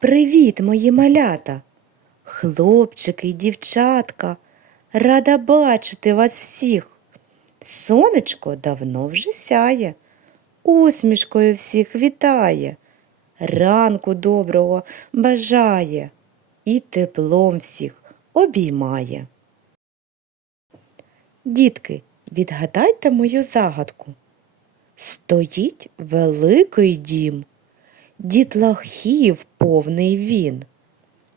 Привіт, мої малята, хлопчики й дівчатка, рада бачити вас всіх. Сонечко давно вже сяє, усмішкою всіх вітає, ранку доброго бажає і теплом всіх обіймає. Дітки, відгадайте мою загадку. Стоїть великий дім, дітлахів повний він.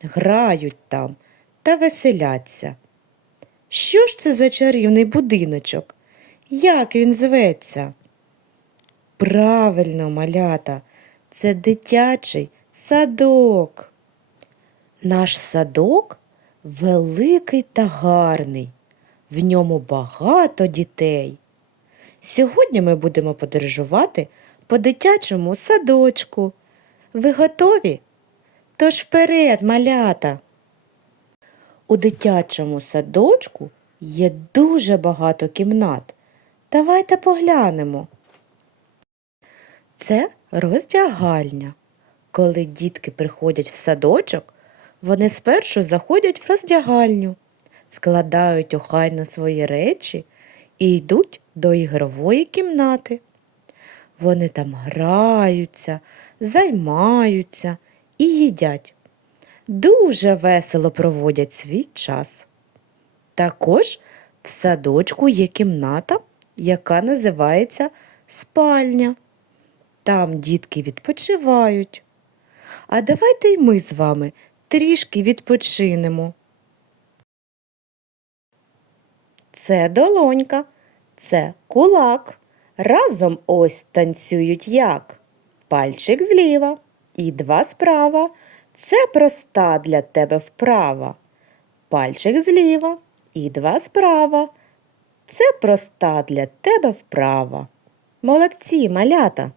Грають там та веселяться. Що ж це за чарівний будиночок? Як він зветься? Правильно, малята, це дитячий садок. Наш садок великий та гарний, в ньому багато дітей. Сьогодні ми будемо подорожувати по дитячому садочку. Ви готові? Тож вперед, малята. У дитячому садочку є дуже багато кімнат. Давайте поглянемо. Це роздягальня. Коли дітки приходять в садочок, вони спершу заходять в роздягальню, складають охайно свої речі і йдуть до ігрової кімнати. Вони там граються, займаються і їдять. Дуже весело проводять свій час. Також в садочку є кімната, яка називається спальня. Там дітки відпочивають. А давайте й ми з вами трішки відпочинемо. Це долонька, це кулак. Разом ось танцюють як. Пальчик зліва і два справа. Це проста для тебе вправа. Пальчик зліва і два справа. Це проста для тебе вправа. Молодці, малята.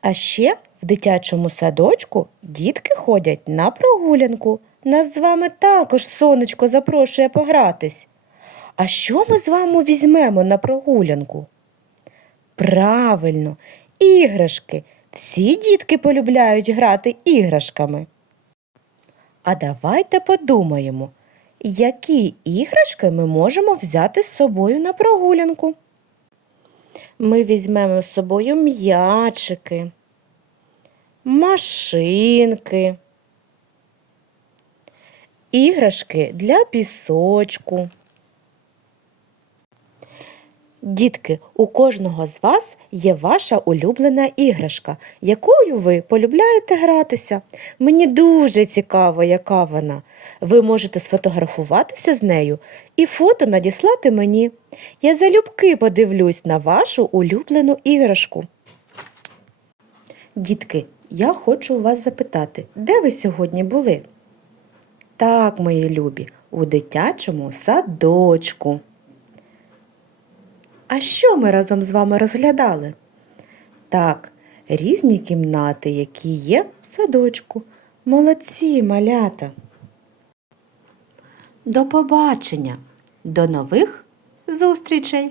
А ще в дитячому садочку дітки ходять на прогулянку. Нас з вами також сонечко запрошує погратись. А що ми з вами візьмемо на прогулянку? Правильно, іграшки. Всі дітки полюбляють грати іграшками. А давайте подумаємо, які іграшки ми можемо взяти з собою на прогулянку. Ми візьмемо з собою м'ячики, машинки, іграшки для пісочку. Дітки, у кожного з вас є ваша улюблена іграшка, якою ви полюбляєте гратися. Мені дуже цікаво, яка вона. Ви можете сфотографуватися з нею і фото надіслати мені. Я залюбки подивлюсь на вашу улюблену іграшку. Дітки, я хочу вас запитати, де ви сьогодні були? Так, мої любі, у дитячому садочку. А що ми разом з вами розглядали? Так, різні кімнати, які є в садочку. Молодці малята. До побачення, до нових зустрічей!